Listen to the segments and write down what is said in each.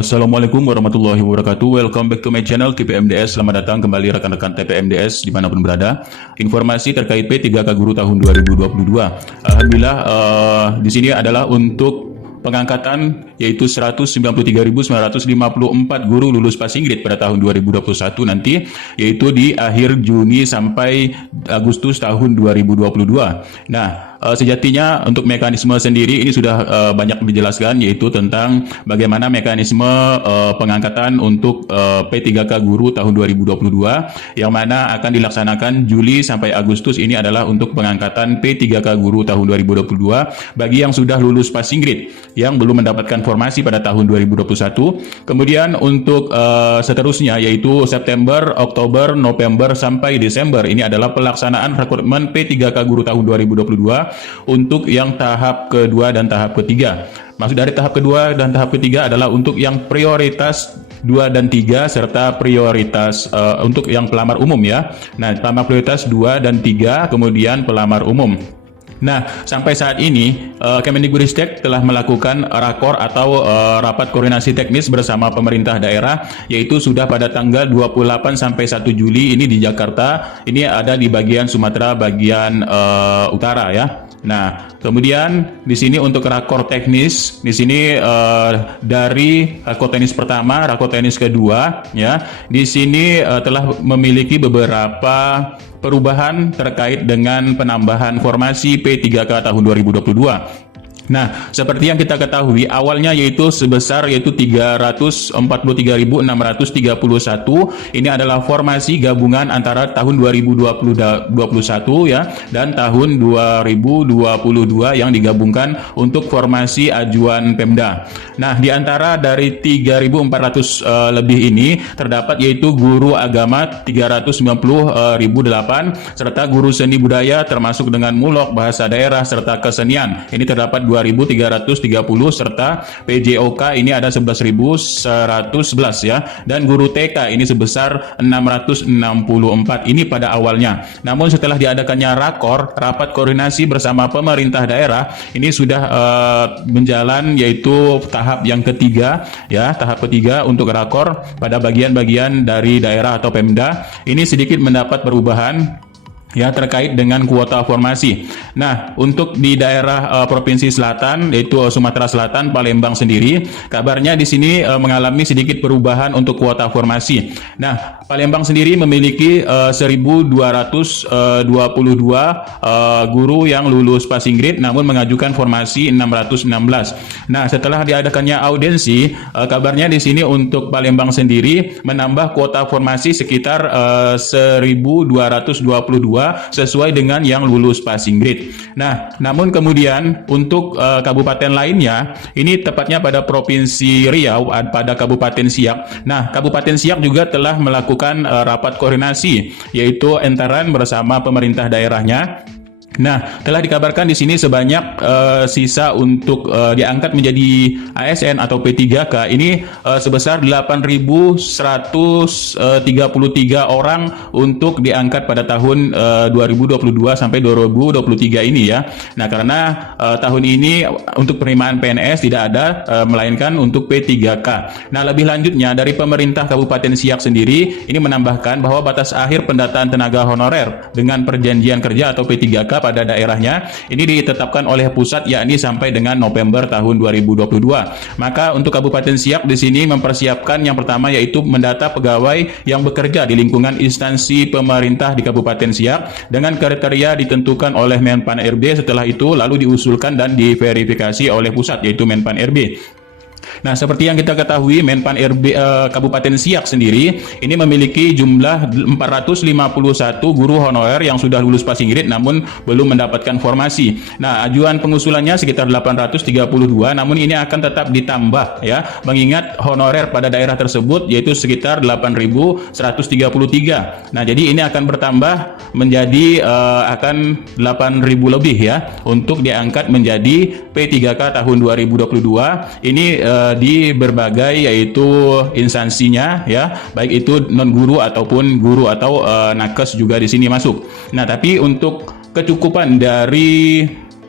Assalamualaikum warahmatullahi wabarakatuh. Welcome back to my channel TPMDS. Selamat datang kembali rekan-rekan TPMDS dimanapun berada. Informasi terkait P3K Guru tahun 2022. Alhamdulillah di sini adalah untuk pengangkatan yaitu 193.954 guru lulus passing grade pada tahun 2021 nanti, yaitu di akhir Juni sampai Agustus tahun 2022. Nah, sejatinya untuk mekanisme sendiri ini sudah banyak dijelaskan, yaitu tentang bagaimana mekanisme pengangkatan untuk P3K guru tahun 2022 yang mana akan dilaksanakan Juli sampai Agustus. Ini adalah untuk pengangkatan P3K guru tahun 2022 bagi yang sudah lulus passing grade yang belum mendapatkan formasi pada tahun 2021. Kemudian untuk seterusnya yaitu September, Oktober, November sampai Desember, ini adalah pelaksanaan rekrutmen P3K guru tahun 2022 untuk yang tahap kedua dan tahap ketiga. Maksud dari tahap kedua dan tahap ketiga adalah untuk yang prioritas 2 dan 3 serta prioritas untuk yang pelamar umum ya. Nah, pelamar prioritas 2 dan 3 kemudian pelamar umum. Nah, sampai saat ini Kemendikbudristek telah melakukan rakor atau rapat koordinasi teknis bersama pemerintah daerah, yaitu sudah pada tanggal 28 sampai 1 Juli ini di Jakarta. Ini ada di bagian Sumatera bagian utara ya. Nah, kemudian di sini untuk rakor teknis, di sini dari rakor teknis pertama, rakor teknis kedua ya. Di sini telah memiliki beberapa perubahan terkait dengan penambahan formasi P3K tahun 2022. Nah, seperti yang kita ketahui awalnya yaitu sebesar 343.631. Ini adalah formasi gabungan antara tahun 2021 ya dan tahun 2022 yang digabungkan untuk formasi ajuan Pemda. Nah, di antara dari 3.400 lebih ini terdapat yaitu guru agama 390.008 serta guru seni budaya termasuk dengan mulok, bahasa daerah serta kesenian. Ini terdapat 2.330 serta PJOK ini ada 11.111 ya, dan guru TK ini sebesar 664 ini pada awalnya. Namun setelah diadakannya rakor, rapat koordinasi bersama pemerintah daerah, ini sudah menjalan yaitu tahap yang ketiga ya, tahap ketiga untuk rakor pada bagian-bagian dari daerah atau Pemda. Ini sedikit mendapat perubahan ya terkait dengan kuota formasi. Nah, untuk di daerah Provinsi Selatan yaitu Sumatera Selatan, Palembang sendiri, kabarnya di sini mengalami sedikit perubahan untuk kuota formasi. Nah, Palembang sendiri memiliki 1.222 guru yang lulus passing grade namun mengajukan formasi 616. Nah, setelah diadakannya audiensi, kabarnya di sini untuk Palembang sendiri menambah kuota formasi sekitar 1.222 sesuai dengan yang lulus passing grade. Nah, namun kemudian untuk kabupaten lainnya, ini tepatnya pada Provinsi Riau, pada Kabupaten Siak. Nah, Kabupaten Siak juga telah melakukan rapat koordinasi, yaitu entaran bersama pemerintah daerahnya. Nah, telah dikabarkan di sini sebanyak sisa untuk diangkat menjadi ASN atau P3K ini sebesar 8.133 orang untuk diangkat pada tahun 2022 sampai 2023 ini ya. Nah, karena tahun ini untuk penerimaan PNS tidak ada melainkan untuk P3K. Nah, lebih lanjutnya dari pemerintah Kabupaten Siak sendiri ini menambahkan bahwa batas akhir pendataan tenaga honorer dengan perjanjian kerja atau P3K pada daerahnya ini ditetapkan oleh pusat yakni sampai dengan November tahun 2022. Maka untuk Kabupaten Siak di sini mempersiapkan yang pertama yaitu mendata pegawai yang bekerja di lingkungan instansi pemerintah di Kabupaten Siak dengan kriteria ditentukan oleh Menpan RB. Setelah itu lalu diusulkan dan diverifikasi oleh pusat yaitu Menpan RB. Nah, seperti yang kita ketahui, Menpan RB Kabupaten Siak sendiri ini memiliki jumlah 451 guru honorer yang sudah lulus passing grade namun belum mendapatkan formasi. Nah, ajuan pengusulannya sekitar 832, namun ini akan tetap ditambah ya, mengingat honorer pada daerah tersebut yaitu sekitar 8.133. Nah, jadi ini akan bertambah menjadi akan 8.000 lebih ya untuk diangkat menjadi P3K tahun 2022. Ini di berbagai yaitu instansinya ya, baik itu non guru ataupun guru atau nakes juga di sini masuk. Nah, tapi untuk kecukupan dari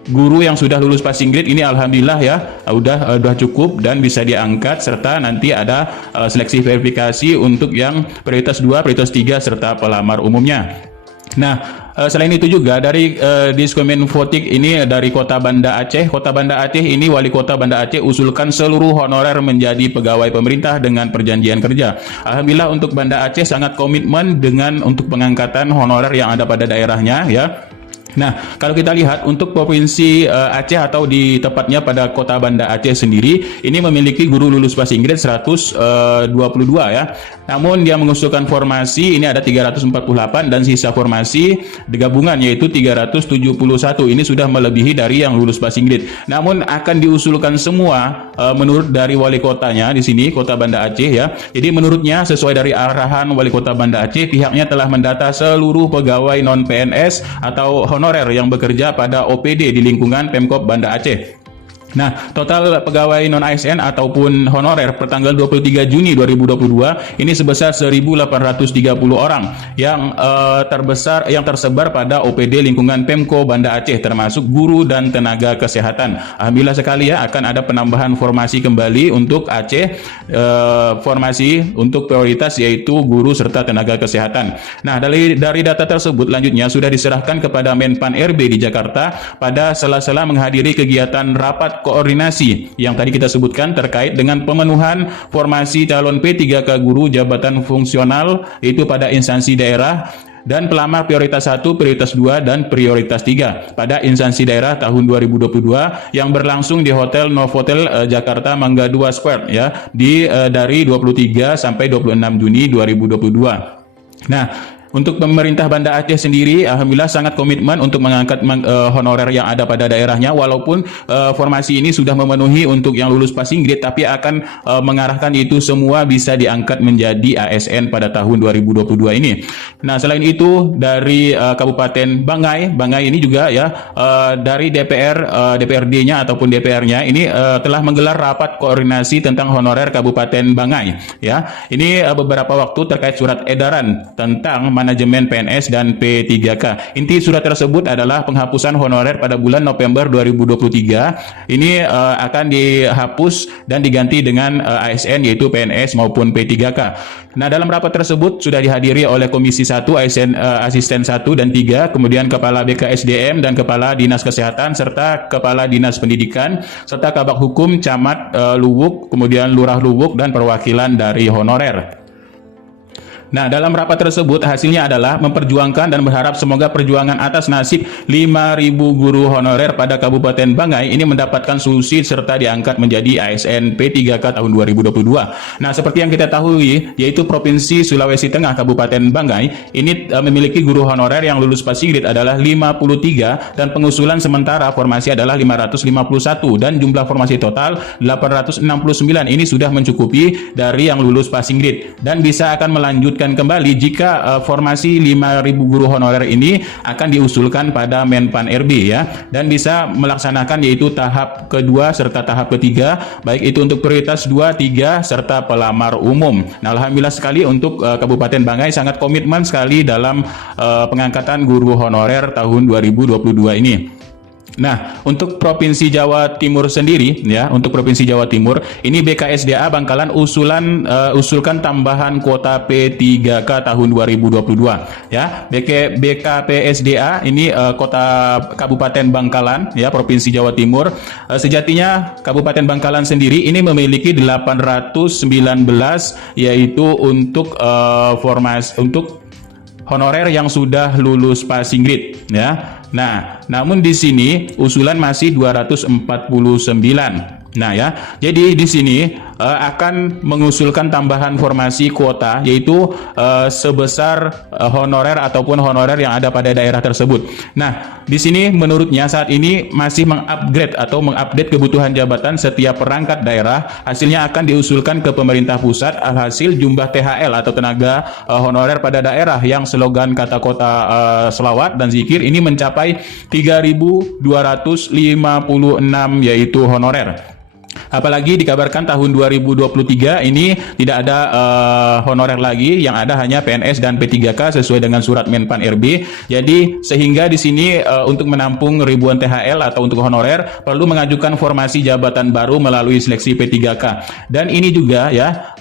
guru yang sudah lulus passing grade ini alhamdulillah ya udah cukup dan bisa diangkat, serta nanti ada seleksi verifikasi untuk yang prioritas 2, prioritas 3 serta pelamar umumnya. Nah, selain itu juga dari Diskominfotik ini dari Kota Banda Aceh. Kota Banda Aceh ini Wali Kota Banda Aceh usulkan seluruh honorer menjadi pegawai pemerintah dengan perjanjian kerja. Alhamdulillah untuk Banda Aceh sangat komitmen dengan untuk pengangkatan honorer yang ada pada daerahnya ya. Nah, kalau kita lihat untuk Provinsi Aceh atau di tepatnya pada Kota Banda Aceh sendiri, ini memiliki guru lulus passing grade 122 ya. Namun dia mengusulkan formasi ini ada 348 dan sisa formasi gabungan yaitu 371. Ini sudah melebihi dari yang lulus passing grade. Namun akan diusulkan semua menurut dari wali kotanya di sini Kota Banda Aceh ya. Jadi menurutnya sesuai dari arahan wali Kota Banda Aceh, pihaknya telah mendata seluruh pegawai non PNS atau honorer yang bekerja pada OPD di lingkungan Pemkop Banda Aceh. Nah, total pegawai non-ASN ataupun honorer per tanggal 23 Juni 2022 ini sebesar 1.830 orang yang tersebar pada OPD lingkungan Pemko Banda Aceh termasuk guru dan tenaga kesehatan. Alhamdulillah sekali ya akan ada penambahan formasi kembali untuk Aceh, formasi untuk prioritas yaitu guru serta tenaga kesehatan. Nah, dari data tersebut lanjutnya sudah diserahkan kepada Menpan RB di Jakarta pada sela-sela menghadiri kegiatan rapat koordinasi yang tadi kita sebutkan terkait dengan pemenuhan formasi calon P3K guru jabatan fungsional itu pada instansi daerah dan pelamar prioritas 1, prioritas 2, dan prioritas 3 pada instansi daerah tahun 2022 yang berlangsung di Hotel Novotel Jakarta Mangga 2 Square ya dari 23 sampai 26 Juni 2022. Nah, untuk pemerintah Banda Aceh sendiri, alhamdulillah sangat komitmen untuk mengangkat honorer yang ada pada daerahnya, walaupun formasi ini sudah memenuhi untuk yang lulus passing grade, tapi akan mengarahkan itu semua bisa diangkat menjadi ASN pada tahun 2022 ini. Nah, selain itu dari Kabupaten Bangai ini juga ya dari DPRD-nya ataupun DPR-nya ini telah menggelar rapat koordinasi tentang honorer Kabupaten Bangai. Ya, ini beberapa waktu terkait surat edaran tentang manajemen PNS dan P3K. Inti surat tersebut adalah penghapusan honorer pada bulan November 2023. Ini akan dihapus dan diganti dengan ASN yaitu PNS maupun P3K. Nah, dalam rapat tersebut sudah dihadiri oleh Komisi 1 ASN Asisten 1 dan 3, kemudian Kepala BKSDM dan Kepala Dinas Kesehatan serta Kepala Dinas Pendidikan serta Kabak Hukum Camat Luwuk, kemudian Lurah Luwuk dan perwakilan dari honorer. Nah, dalam rapat tersebut hasilnya adalah memperjuangkan dan berharap semoga perjuangan atas nasib 5.000 guru honorer pada Kabupaten Bangai ini mendapatkan solusi serta diangkat menjadi ASN P3K tahun 2022. Nah, seperti yang kita tahu yaitu Provinsi Sulawesi Tengah Kabupaten Bangai ini memiliki guru honorer yang lulus passing grade adalah 53 dan pengusulan sementara formasi adalah 551 dan jumlah formasi total 869. Ini sudah mencukupi dari yang lulus passing grade dan bisa akan melanjutkan kembali jika formasi 5.000 guru honorer ini akan diusulkan pada Menpan RB ya, dan bisa melaksanakan yaitu tahap kedua serta tahap ketiga baik itu untuk prioritas 2, 3 serta pelamar umum. Nah, alhamdulillah sekali untuk Kabupaten Bangai sangat komitmen sekali dalam pengangkatan guru honorer tahun 2022 ini. Nah, untuk Provinsi Jawa Timur sendiri ya, untuk Provinsi Jawa Timur ini BKSDA Bangkalan usulkan tambahan kuota P3K tahun 2022 ya. BKPSDA ini kota Kabupaten Bangkalan ya, Provinsi Jawa Timur. Sejatinya Kabupaten Bangkalan sendiri ini memiliki 819 yaitu untuk formasi untuk honorer yang sudah lulus passing grade ya. Nah, namun di sini usulan masih 249. Nah ya, jadi di sini akan mengusulkan tambahan formasi kuota yaitu sebesar honorer ataupun honorer yang ada pada daerah tersebut. Nah, di sini menurutnya saat ini masih mengupgrade atau mengupdate kebutuhan jabatan setiap perangkat daerah. Hasilnya akan diusulkan ke pemerintah pusat. Alhasil jumlah THL atau tenaga honorer pada daerah yang slogan kata kota selawat dan zikir ini mencapai 3.256 yaitu honorer. Apalagi dikabarkan tahun 2023 ini tidak ada honorer lagi, yang ada hanya PNS dan P3K sesuai dengan surat Menpan RB. Jadi sehingga di sini untuk menampung ribuan THL atau untuk honorer perlu mengajukan formasi jabatan baru melalui seleksi P3K. Dan ini juga ya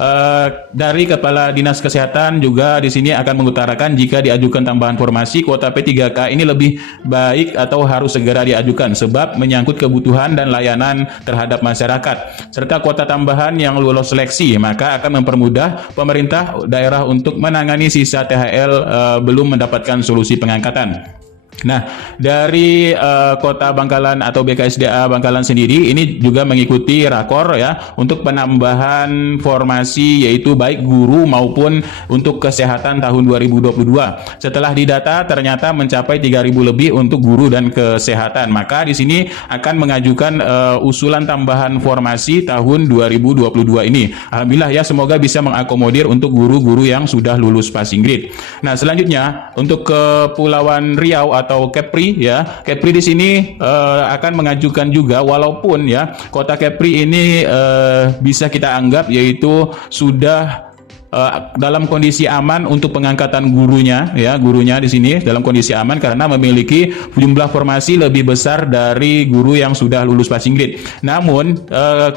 dari Kepala Dinas Kesehatan juga di sini akan mengutarakan jika diajukan tambahan formasi kuota P3K ini lebih baik atau harus segera diajukan sebab menyangkut kebutuhan dan layanan terhadap masyarakat serta kuota tambahan yang lolos seleksi, maka akan mempermudah pemerintah daerah untuk menangani sisa THL belum mendapatkan solusi pengangkatan. Nah, dari Kota Bangkalan atau BKSDA Bangkalan sendiri ini juga mengikuti rakor ya untuk penambahan formasi yaitu baik guru maupun untuk kesehatan tahun 2022. Setelah didata ternyata mencapai 3.000 lebih untuk guru dan kesehatan. Maka di sini akan mengajukan usulan tambahan formasi tahun 2022 ini. Alhamdulillah ya, semoga bisa mengakomodir untuk guru-guru yang sudah lulus passing grade. Nah, selanjutnya untuk Kepulauan Riau atau Kepri ya. Kepri di sini akan mengajukan juga, walaupun ya kota Kepri ini bisa kita anggap yaitu sudah dalam kondisi aman untuk pengangkatan gurunya ya, gurunya di sini dalam kondisi aman karena memiliki jumlah formasi lebih besar dari guru yang sudah lulus passing grade. Namun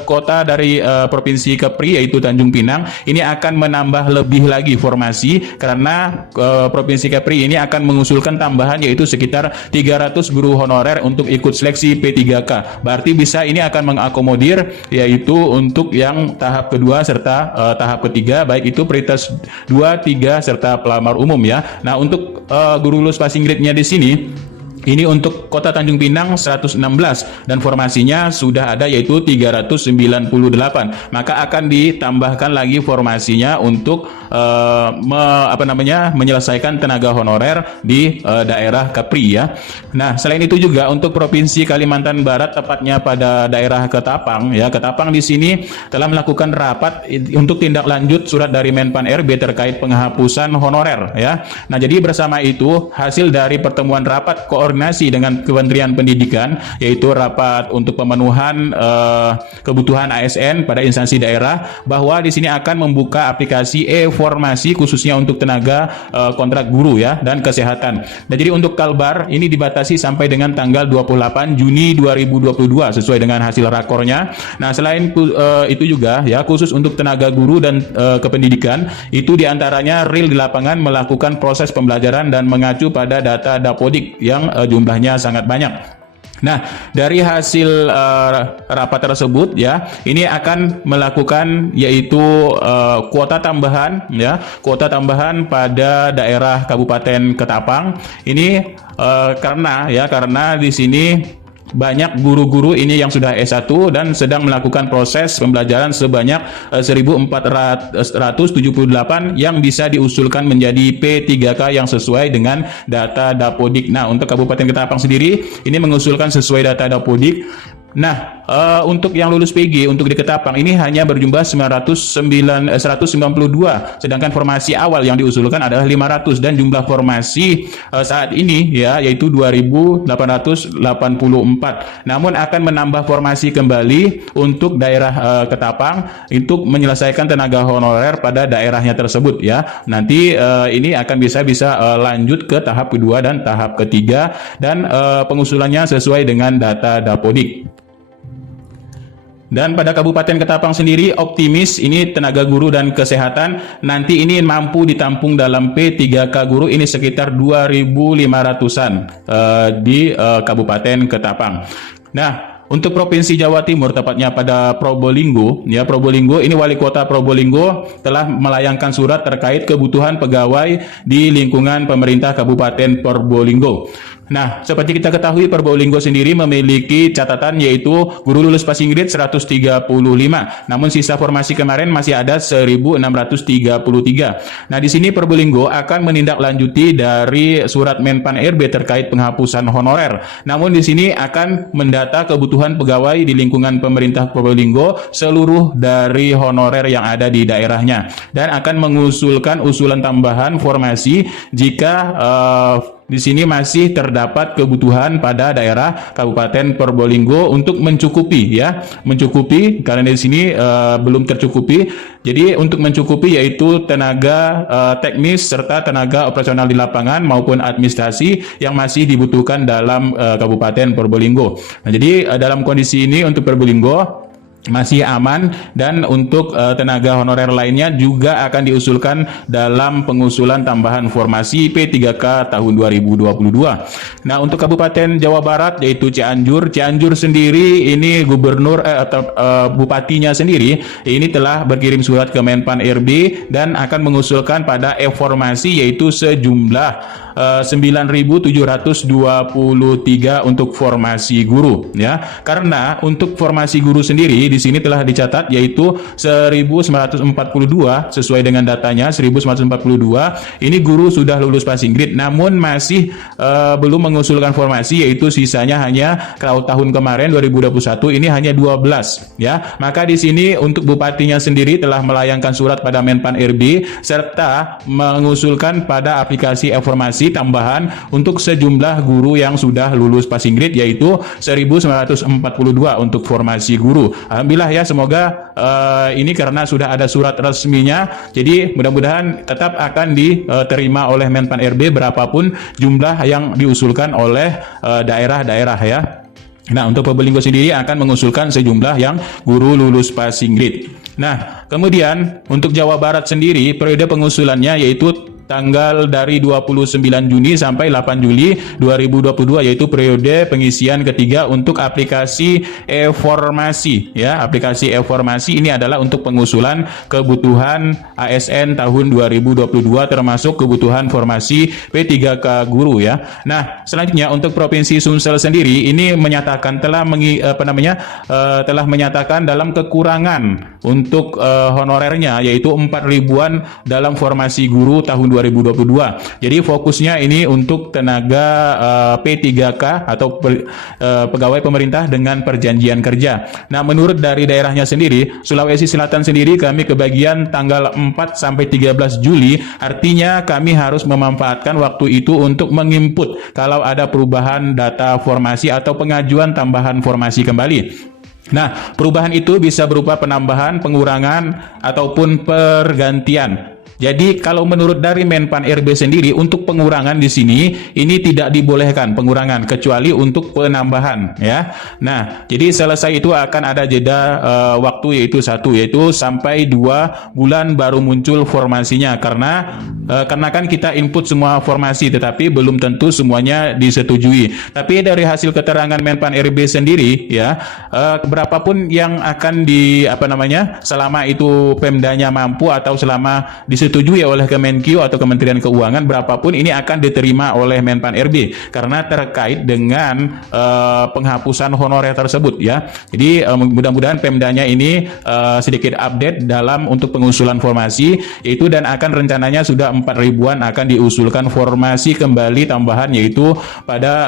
kota dari provinsi Kepri yaitu Tanjung Pinang ini akan menambah lebih lagi formasi karena provinsi Kepri ini akan mengusulkan tambahan yaitu sekitar 300 guru honorer untuk ikut seleksi P3K. Berarti bisa ini akan mengakomodir yaitu untuk yang tahap kedua serta tahap ketiga, baik itu prioritas 2, 3 serta pelamar umum ya. Nah, untuk guru lulus passing grade-nya di sini ini untuk Kota Tanjung Pinang 116 dan formasinya sudah ada yaitu 398. Maka akan ditambahkan lagi formasinya untuk menyelesaikan tenaga honorer di daerah Kepri ya. Nah, selain itu juga untuk Provinsi Kalimantan Barat tepatnya pada daerah Ketapang ya. Ketapang di sini telah melakukan rapat untuk tindak lanjut surat dari Menpan RB terkait penghapusan honorer ya. Nah, jadi bersama itu hasil dari pertemuan rapat koordinasi dengan Kementerian Pendidikan yaitu rapat untuk pemenuhan kebutuhan ASN pada instansi daerah, bahwa di sini akan membuka aplikasi e-formasi khususnya untuk tenaga kontrak guru ya dan kesehatan. Dan jadi untuk Kalbar ini dibatasi sampai dengan tanggal 28 Juni 2022 sesuai dengan hasil rakornya. Nah, selain itu juga ya khusus untuk tenaga guru dan kependidikan itu diantaranya real di lapangan melakukan proses pembelajaran dan mengacu pada data Dapodik yang jumlahnya sangat banyak. Nah, dari hasil rapat tersebut ya, ini akan melakukan yaitu kuota tambahan ya, kuota tambahan pada daerah Kabupaten Ketapang. Ini karena di sini banyak guru-guru ini yang sudah S1 dan sedang melakukan proses pembelajaran sebanyak 1.478 yang bisa diusulkan menjadi P3K yang sesuai dengan data Dapodik. Nah, untuk Kabupaten Ketapang sendiri ini mengusulkan sesuai data Dapodik. Nah, untuk yang lulus PG untuk di Ketapang ini hanya berjumlah 192, sedangkan formasi awal yang diusulkan adalah 500 dan jumlah formasi saat ini ya yaitu 2.884. Namun akan menambah formasi kembali untuk daerah Ketapang untuk menyelesaikan tenaga honorer pada daerahnya tersebut ya. Nanti ini akan bisa lanjut ke tahap kedua dan tahap ketiga dan pengusulannya sesuai dengan data Dapodik. Dan pada Kabupaten Ketapang sendiri optimis ini tenaga guru dan kesehatan nanti ini mampu ditampung dalam P3K guru ini sekitar 2.500-an di Kabupaten Ketapang. Nah, untuk Provinsi Jawa Timur tepatnya pada Probolinggo ya, Probolinggo ini Wali Kota Probolinggo telah melayangkan surat terkait kebutuhan pegawai di lingkungan pemerintah Kabupaten Probolinggo. Nah, seperti kita ketahui Probolinggo sendiri memiliki catatan yaitu guru lulus passing grade 135. Namun sisa formasi kemarin masih ada 1.633. Nah, di sini Probolinggo akan menindaklanjuti dari surat Menpan RB terkait penghapusan honorer. Namun di sini akan mendata kebutuhan pegawai di lingkungan pemerintah Probolinggo seluruh dari honorer yang ada di daerahnya dan akan mengusulkan usulan tambahan formasi jika di sini masih terdapat kebutuhan pada daerah Kabupaten Probolinggo untuk mencukupi karena di sini belum tercukupi. Jadi untuk mencukupi yaitu tenaga teknis serta tenaga operasional di lapangan maupun administrasi yang masih dibutuhkan dalam Kabupaten Probolinggo. Nah, jadi dalam kondisi ini untuk Probolinggo masih aman, dan untuk tenaga honorer lainnya juga akan diusulkan dalam pengusulan tambahan formasi P3K tahun 2022. Nah, untuk Kabupaten Jawa Barat yaitu Cianjur sendiri ini bupatinya sendiri ini telah berkirim surat ke Menpan RB dan akan mengusulkan pada formasi yaitu sejumlah 9.723 untuk formasi guru ya. Karena untuk formasi guru sendiri di sini telah dicatat yaitu 1.942 sesuai dengan datanya 1.942 ini guru sudah lulus passing grade, namun masih belum mengusulkan formasi yaitu sisanya hanya kalau tahun kemarin 2021 ini hanya 12 ya. Maka di sini untuk bupatinya sendiri telah melayangkan surat pada Menpan RB serta mengusulkan pada aplikasi informasi tambahan untuk sejumlah guru yang sudah lulus passing grade yaitu 1.942 untuk formasi guru. Alhamdulillah ya, semoga ini karena sudah ada surat resminya, jadi mudah-mudahan tetap akan diterima oleh Menpan RB berapapun jumlah yang diusulkan oleh daerah-daerah ya. Nah, untuk Probolinggo sendiri akan mengusulkan sejumlah yang guru lulus passing grade. Nah, kemudian untuk Jawa Barat sendiri periode pengusulannya yaitu tanggal dari 29 Juni sampai 8 Juli 2022 yaitu periode pengisian ketiga untuk aplikasi e-formasi ya. Aplikasi e-formasi ini adalah untuk pengusulan kebutuhan ASN tahun 2022 termasuk kebutuhan formasi P3K guru ya. Nah, selanjutnya untuk Provinsi Sumsel sendiri ini menyatakan telah menyatakan dalam kekurangan untuk honorernya yaitu 4.000-an dalam formasi guru tahun 2022. Jadi fokusnya ini untuk tenaga P3K atau pegawai pemerintah dengan perjanjian kerja. Nah, menurut dari daerahnya sendiri, Sulawesi Selatan sendiri kami kebagian tanggal 4 sampai 13 Juli, artinya kami harus memanfaatkan waktu itu untuk menginput kalau ada perubahan data formasi atau pengajuan tambahan formasi kembali. Nah, perubahan itu bisa berupa penambahan, pengurangan, ataupun pergantian. Jadi kalau menurut dari Menpan RB sendiri untuk pengurangan di sini ini tidak dibolehkan pengurangan kecuali untuk penambahan ya. Nah, jadi selesai itu akan ada jeda waktu yaitu sampai 2 bulan baru muncul formasinya karena kan kita input semua formasi tetapi belum tentu semuanya disetujui. Tapi dari hasil keterangan Menpan RB sendiri ya, berapapun yang akan selama itu Pemdanya mampu atau selama disetujui oleh Kemenkyu atau Kementerian Keuangan, berapapun ini akan diterima oleh Menpan RB karena terkait dengan penghapusan honorer tersebut ya. Jadi mudah-mudahan Pemdanya ini sedikit update dalam untuk pengusulan formasi yaitu, dan akan rencananya sudah 4.000-an akan diusulkan formasi kembali tambahan yaitu pada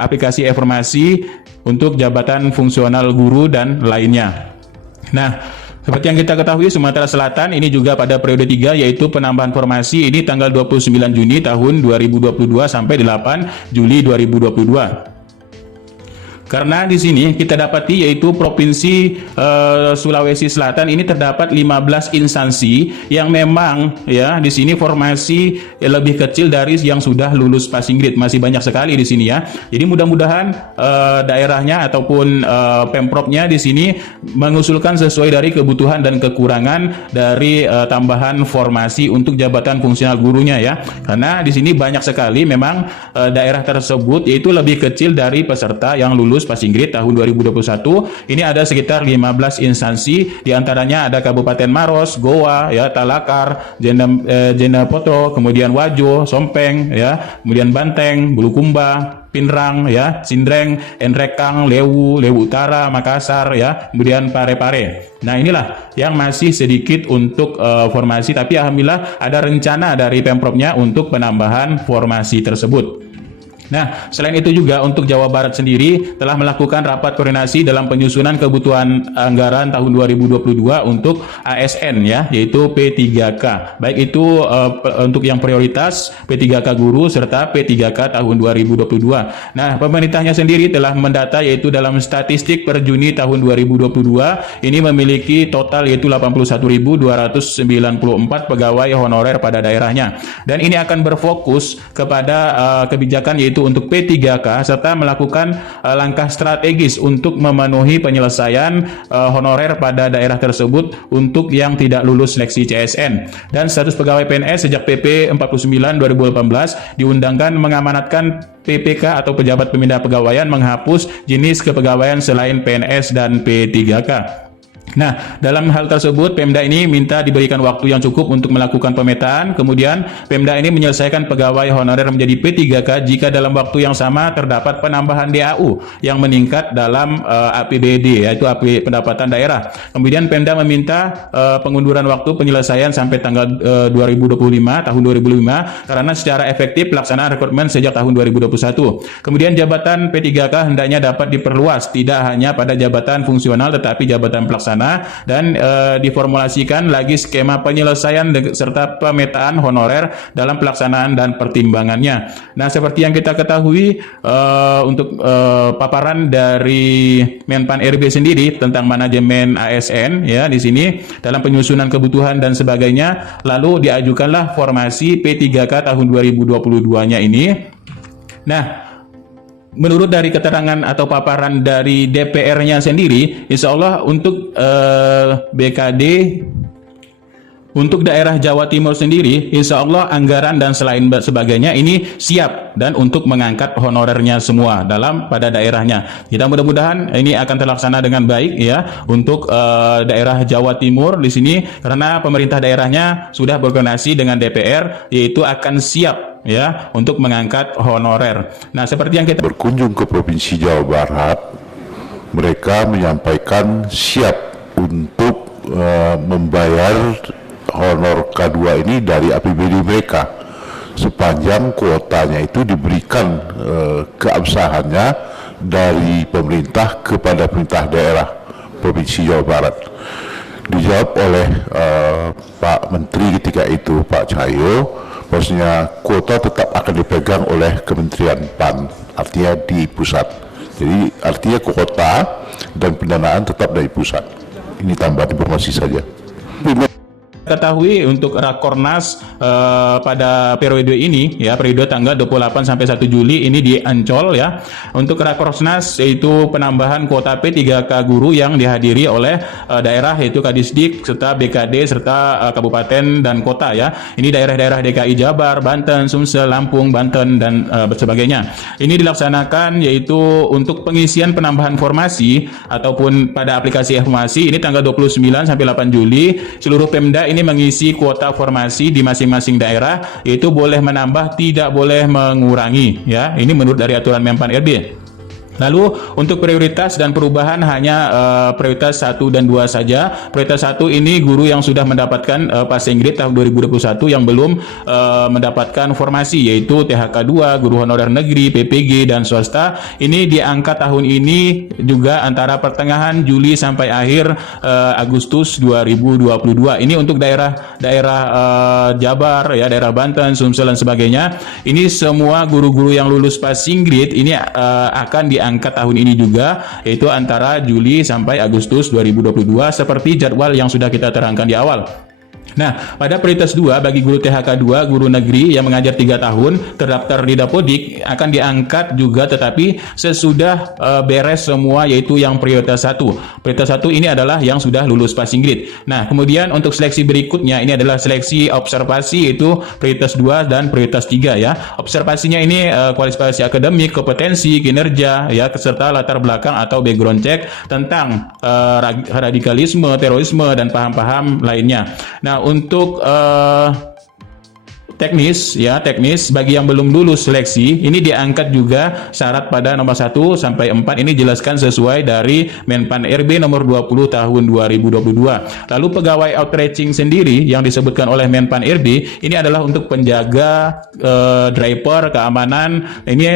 aplikasi informasi untuk jabatan fungsional guru dan lainnya. Nah, seperti yang kita ketahui Sumatera Selatan ini juga pada periode 3 yaitu penambahan formasi ini tanggal 29 Juni tahun 2022 sampai 8 Juli 2022. Karena di sini kita dapati yaitu Provinsi Sulawesi Selatan ini terdapat 15 instansi yang memang ya di sini formasi lebih kecil dari yang sudah lulus passing grade, masih banyak sekali di sini ya. Jadi mudah-mudahan daerahnya ataupun Pemprovnya di sini mengusulkan sesuai dari kebutuhan dan kekurangan dari tambahan formasi untuk jabatan fungsional gurunya ya. Karena di sini banyak sekali memang daerah tersebut yaitu lebih kecil dari peserta yang lulus passing grade tahun 2021. Ini ada sekitar 15 instansi, diantaranya ada Kabupaten Maros, Goa, ya, Talakar, Jeneponto, kemudian Wajo, Sompeng, ya, kemudian Banteng, Bulukumba, Pinrang, ya, Sindreng, Enrekang, Lewu Utara, Makassar, ya, kemudian Parepare. Nah, inilah yang masih sedikit untuk formasi, tapi alhamdulillah ada rencana dari Pemprovnya untuk penambahan formasi tersebut. Nah, selain itu juga untuk Jawa Barat sendiri telah melakukan rapat koordinasi dalam penyusunan kebutuhan anggaran tahun 2022 untuk ASN ya, yaitu P3K. Baik itu untuk yang prioritas P3K guru serta P3K tahun 2022. Nah, pemerintahnya sendiri telah mendata yaitu dalam statistik per Juni tahun 2022 ini memiliki total yaitu 81.294 pegawai honorer pada daerahnya. Dan ini akan berfokus kepada kebijakan yaitu untuk P3K serta melakukan langkah strategis untuk memenuhi penyelesaian honorer pada daerah tersebut untuk yang tidak lulus seleksi CSN. Dan status pegawai PNS sejak PP 49 2018 diundangkan mengamanatkan PPK atau pejabat pemindah pegawaian menghapus jenis kepegawaian selain PNS dan P3K. Nah, dalam hal tersebut Pemda ini minta diberikan waktu yang cukup untuk melakukan pemetaan. Kemudian Pemda ini menyelesaikan pegawai honorer menjadi P3K jika dalam waktu yang sama terdapat penambahan DAU yang meningkat dalam APBD yaitu pendapatan daerah. Kemudian Pemda meminta pengunduran waktu penyelesaian sampai tanggal 2025 tahun 2005 karena secara efektif pelaksanaan rekrutmen sejak tahun 2021. Kemudian jabatan P3K hendaknya dapat diperluas tidak hanya pada jabatan fungsional tetapi jabatan pelaksana dan diformulasikan lagi skema penyelesaian serta pemetaan honorer dalam pelaksanaan dan pertimbangannya. Nah, seperti yang kita ketahui untuk paparan dari Menpan RB sendiri tentang manajemen ASN ya di sini dalam penyusunan kebutuhan dan sebagainya, lalu diajukanlah formasi P3K tahun 2022-nya ini. Nah, menurut dari keterangan atau paparan dari DPR-nya sendiri, insya Allah untuk BKD untuk daerah Jawa Timur sendiri, insya Allah anggaran dan selain sebagainya ini siap dan untuk mengangkat honorernya semua pada daerahnya. Kita mudah-mudahan ini akan terlaksana dengan baik ya untuk daerah Jawa Timur di sini karena pemerintah daerahnya sudah berkoordinasi dengan DPR yaitu akan siap ya untuk mengangkat honorer. Nah, seperti yang kita berkunjung ke Provinsi Jawa Barat, mereka menyampaikan siap untuk membayar honor K2 ini dari APBD mereka sepanjang kuotanya itu diberikan keabsahannya dari pemerintah kepada pemerintah daerah Provinsi Jawa Barat. Dijawab oleh Pak Menteri ketika itu, Pak Cahyo, bahwasanya kuota tetap akan dipegang oleh Kementerian PAN, artinya di pusat. Jadi artinya kuota dan pendanaan tetap dari pusat. Ini tambahan informasi saja. ketahui untuk Rakornas pada periode ini ya, periode tanggal 28 sampai 1 Juli ini di Ancol ya. Untuk Rakornas yaitu penambahan kuota P3K guru yang dihadiri oleh daerah yaitu Kadisdik serta BKD serta kabupaten dan kota ya. Ini daerah-daerah DKI Jabar, Banten, Sumsel, Lampung, Banten dan sebagainya. Ini dilaksanakan yaitu untuk pengisian penambahan formasi ataupun pada aplikasi informasi ini tanggal 29 sampai 8 Juli seluruh Pemda ini mengisi kuota formasi di masing-masing daerah, yaitu boleh menambah, tidak boleh mengurangi ya. Ini menurut dari aturan Menpan RB. Lalu untuk prioritas dan perubahan hanya prioritas 1 dan 2 saja. Prioritas 1 ini guru yang sudah mendapatkan passing grade tahun 2021 yang belum mendapatkan formasi yaitu THK 2, guru honorer negeri, PPG dan swasta. Ini diangkat tahun ini juga antara pertengahan Juli sampai akhir Agustus 2022. Ini untuk daerah Jabar ya, daerah Banten, Sumsel dan sebagainya. Ini semua guru-guru yang lulus passing grade ini akan diangkat tahun ini juga, yaitu antara Juli sampai Agustus 2022 seperti jadwal yang sudah kita terangkan di awal. Nah, pada prioritas 2 bagi guru THK 2, guru negeri yang mengajar 3 tahun terdaftar di Dapodik akan diangkat juga tetapi sesudah beres semua yaitu yang prioritas 1. Prioritas 1 ini adalah yang sudah lulus passing grade. Nah, kemudian untuk seleksi berikutnya ini adalah seleksi observasi yaitu prioritas 2 dan prioritas 3 ya. Observasinya ini kualifikasi akademik, kompetensi, kinerja ya serta latar belakang atau background check tentang radikalisme, terorisme dan paham-paham lainnya. Nah, untuk teknis bagi yang belum lulus seleksi ini diangkat juga syarat pada nomor 1 sampai 4 ini jelaskan sesuai dari Menpan RB nomor 20 tahun 2022. Lalu pegawai outreaching sendiri yang disebutkan oleh Menpan RB ini adalah untuk penjaga driver keamanan ini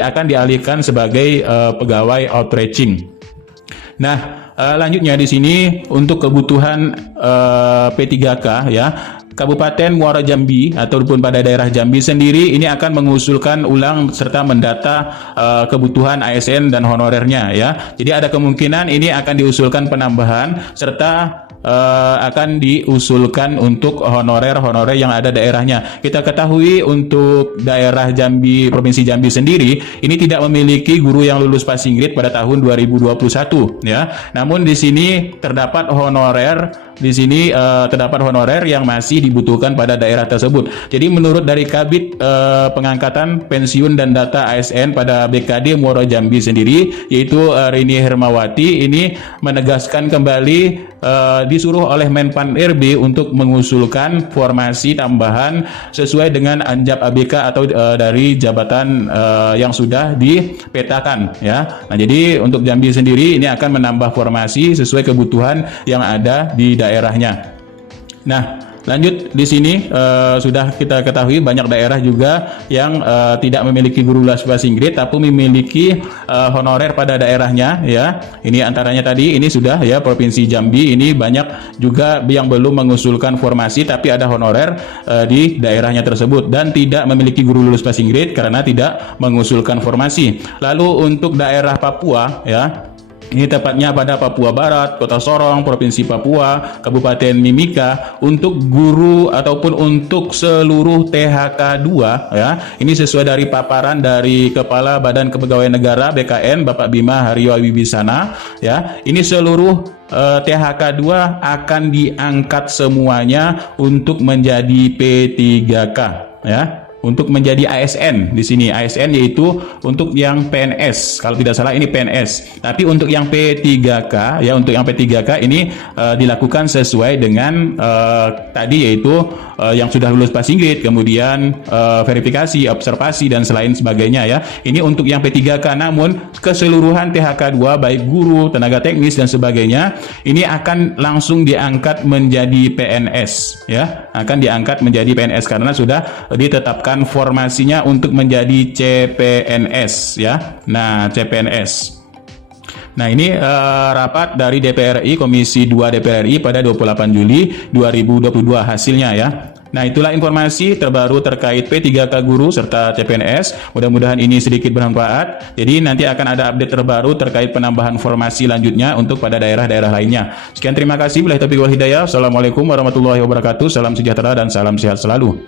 akan dialihkan sebagai pegawai outreaching. Nah, lanjutnya di sini untuk kebutuhan P3K ya. Kabupaten Muara Jambi ataupun pada daerah Jambi sendiri ini akan mengusulkan ulang serta mendata kebutuhan ASN dan honorernya ya. Jadi ada kemungkinan ini akan diusulkan penambahan serta akan diusulkan untuk honorer yang ada daerahnya. Kita ketahui untuk daerah Jambi, Provinsi Jambi sendiri ini tidak memiliki guru yang lulus passing grade pada tahun 2021 ya. Namun di sini terdapat honorer yang masih dibutuhkan pada daerah tersebut. Jadi menurut dari Kabid Pengangkatan Pensiun dan Data ASN pada BKD Muara Jambi sendiri yaitu Rini Hermawati ini menegaskan kembali disuruh oleh Menpan RB untuk mengusulkan formasi tambahan sesuai dengan anjab ABK atau dari jabatan yang sudah dipetakan ya. Nah, jadi untuk Jambi sendiri ini akan menambah formasi sesuai kebutuhan yang ada di daerahnya. Nah, lanjut di sini sudah kita ketahui banyak daerah juga yang tidak memiliki guru les passing grade tapi memiliki honorer pada daerahnya ya. Ini antaranya tadi ini sudah ya Provinsi Jambi ini banyak juga yang belum mengusulkan formasi tapi ada honorer di daerahnya tersebut dan tidak memiliki guru lulus passing grade karena tidak mengusulkan formasi. Lalu untuk daerah Papua ya. Ini tepatnya pada Papua Barat, Kota Sorong, Provinsi Papua, Kabupaten Mimika untuk guru ataupun untuk seluruh THK 2 ya. Ini sesuai dari paparan dari Kepala Badan Kepegawaian Negara BKN Bapak Bima Haryo Wibisana ya. Ini seluruh THK 2 akan diangkat semuanya untuk menjadi P3K ya. Untuk menjadi ASN di sini ASN yaitu untuk yang PNS kalau tidak salah ini PNS tapi untuk yang P3K ya untuk yang P3K ini dilakukan sesuai dengan tadi yaitu yang sudah lulus passing grade kemudian verifikasi observasi dan selain sebagainya ya. Ini untuk yang P3K namun keseluruhan THK 2 baik guru tenaga teknis dan sebagainya ini akan langsung diangkat menjadi PNS ya akan diangkat menjadi PNS karena sudah ditetapkan formasinya untuk menjadi CPNS ya. Nah, CPNS. Nah, ini rapat dari DPR RI Komisi 2 DPR RI pada 28 Juli 2022 hasilnya ya. Nah, itulah informasi terbaru terkait P3K guru serta CPNS. Mudah-mudahan ini sedikit bermanfaat. Jadi nanti akan ada update terbaru terkait penambahan formasi lanjutnya untuk pada daerah-daerah lainnya. Sekian, terima kasih. Billahi taufiq wal hidayah. Assalamualaikum warahmatullahi wabarakatuh. Salam sejahtera dan salam sehat selalu.